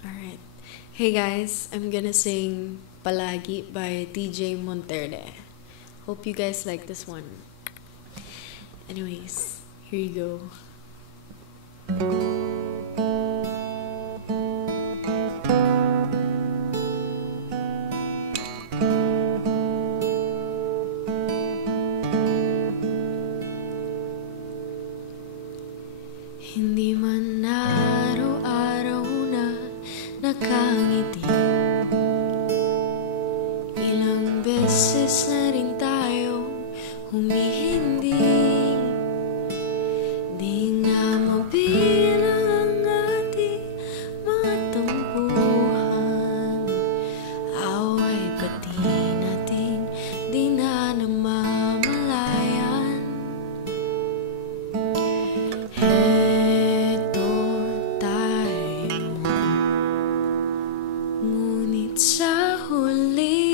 Alright. Hey guys, I'm gonna sing Palagi by TJ Monterde. Hope you guys like this one. Anyways, here you go. Hindi man araw-araw na nakangiti, ilang beses na rin tayo humihindi. Di nga mabilang ang ating mga tampuhan, away pati natin di na namamalayan. Ngunit sa huli,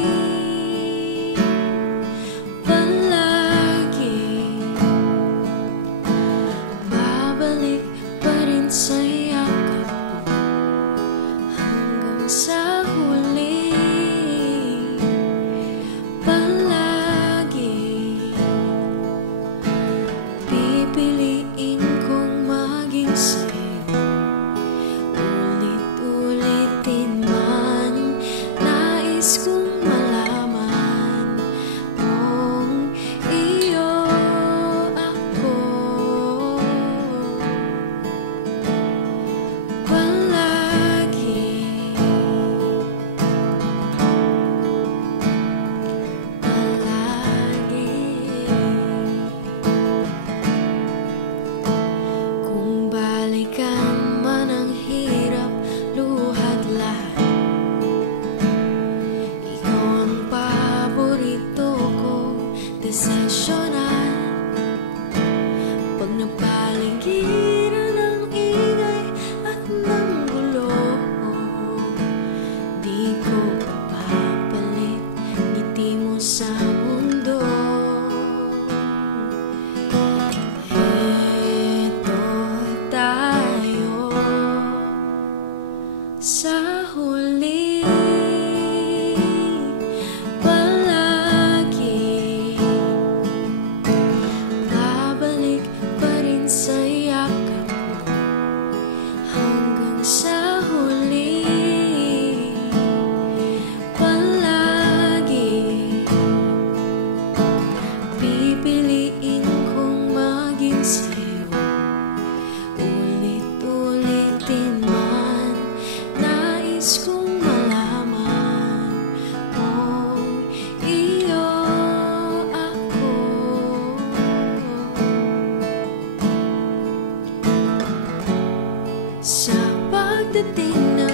palagi babalik pa rin sa yakap mo. Hanggang sa huli, palagi pipiliin kong maging sa'yo. Kung malaman mong iyo ako palagi, palagi. Kung balikan man ang hirap, luhat lahat, desisyonan. Pag napaligiran ng ingay at ng gulo, di ko papalit ngiti mo sa mundo. Eto tayo sa huli, sa yakap mo. Hanggang sa huli, palagi pipiliin kong maging sa'yo. Ulit-ulitin man, nais kong malaman mong iyo ako. Sa pagdating na